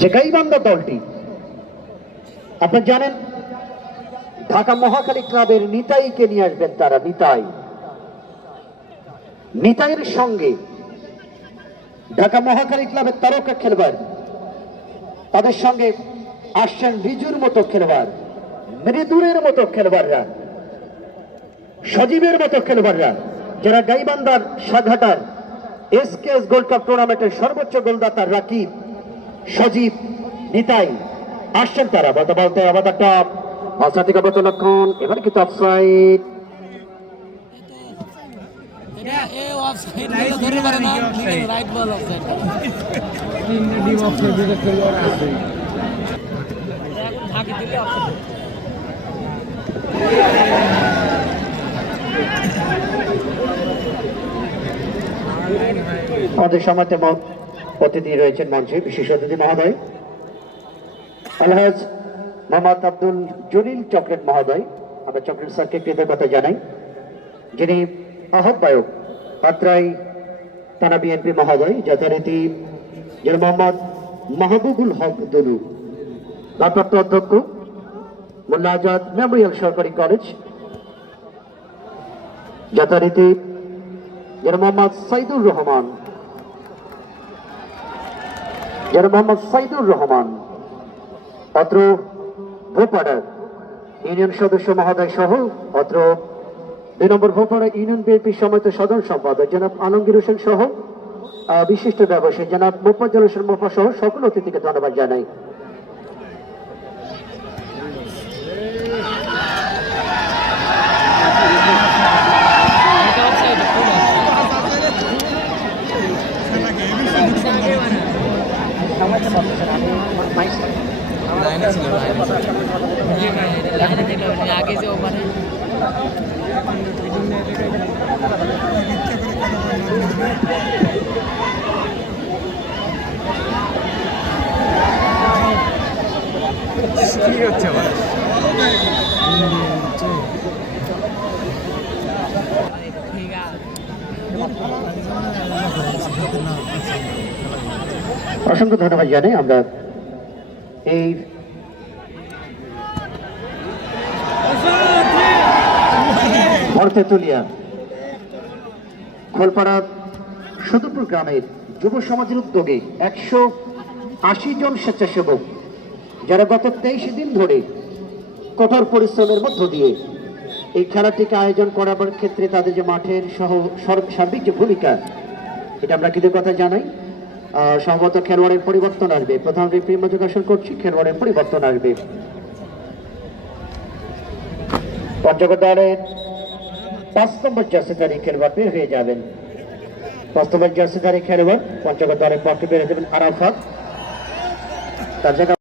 যে গাইবান্ধা দলটি। আপনারা জানেন, ঢাকা মহাখালী ক্লাবের নিতাইকে নিয়ে আসবেন তারা, নিতাই। নিতাইয়ের সঙ্গে ঢাকা মহাখালী ক্লাবের তারকা খেলবার তাদের সঙ্গে আসছেন রিজুর মতো খেলোয়াড় মৃদুরের মতো খেলোয়াড়রা, সজীবের মতো খেলোয়াড়রা, যারা গাইবান্ধার সাঘাটার এসকেএস গোল্ড কাপ টুর্নামেন্টের সর্বোচ্চ গোলদাতা রাকিব সজীব নিতাই আসছেন তারা। বলতে বলতে আবার একটা বাসা থেকে বলতে লক্ষণ এবার কিন্তু অফসাইড আমাদের সমাজে ম- অতিথি রয়েছেন মঞ্চে, বিশেষ অতিথি মহোদয়। আলহাজ মোহাম্মদ আব্দুল জলিল চক্রেট মহোদয়, আমরা চক্রেট স্যারকে কৃতজ্ঞতা জানাই। যিনি আহ্বায়ক পাত্রাই থানা বিএনপি মহোদয়, যথারীতি যিনি মোহাম্মদ মাহবুবুল হক দুলু, ভারপ্রাপ্ত অধ্যক্ষ, মোল্লা আজাদ মেমোরিয়াল সরকারি কলেজ। যথারীতি যিনি মোহাম্মদ সাইদুর রহমান যারা মোহাম্মদ সাইদুর রহমান, অত্র ভোপাড়ার ইউনিয়ন সদস্য মহোদয় সহ অত্র দুই নম্বর ভোপাড়া ইউনিয়ন বিএনপির সময় সাধারণ সম্পাদক জনাব আলমগীর হোসেন সহ বিশিষ্ট ব্যবসায়ী জনাব মোফাজ্জল হোসেন মোফা সহ সকল অতিথিকে ধন্যবাদ জানাই। আগে যে কি হচ্ছে আছে অসংখ্য ধন্যবাদ জানাই আমরা এই ভরতেতুলিয়া খোলপাড়া সদরপুর গ্রামের যুব সমাজের উদ্যোগে একশো আশি জন স্বেচ্ছাসেবক, যারা গত তেইশ দিন ধরে কঠোর পরিশ্রমের মধ্য দিয়ে এই খেলাটিকে আয়োজন করার ক্ষেত্রে তাদের যে মাঠের সহ সর- সার্বিক যে ভূমিকা, এটা আমরা কৃতজ্ঞতা জানাই। সম্ভবত খেলোয়াড়ের পরিবর্তন আসবে। প্রথম রেফারি মধ্যকাশন করছি খেলোয়াড়ের পরিবর্তন আসবে। পঞ্চগড় দলের পাঁচ নম্বর জার্সিধারী খেলোয়াড় বের হয়ে যাবেন। পাঁচ নম্বর জার্সিধারী খেলোয়াড় পঞ্চগড় দলের পক্ষে বের হয়ে যাবেন আরাফাত। তার জায়গা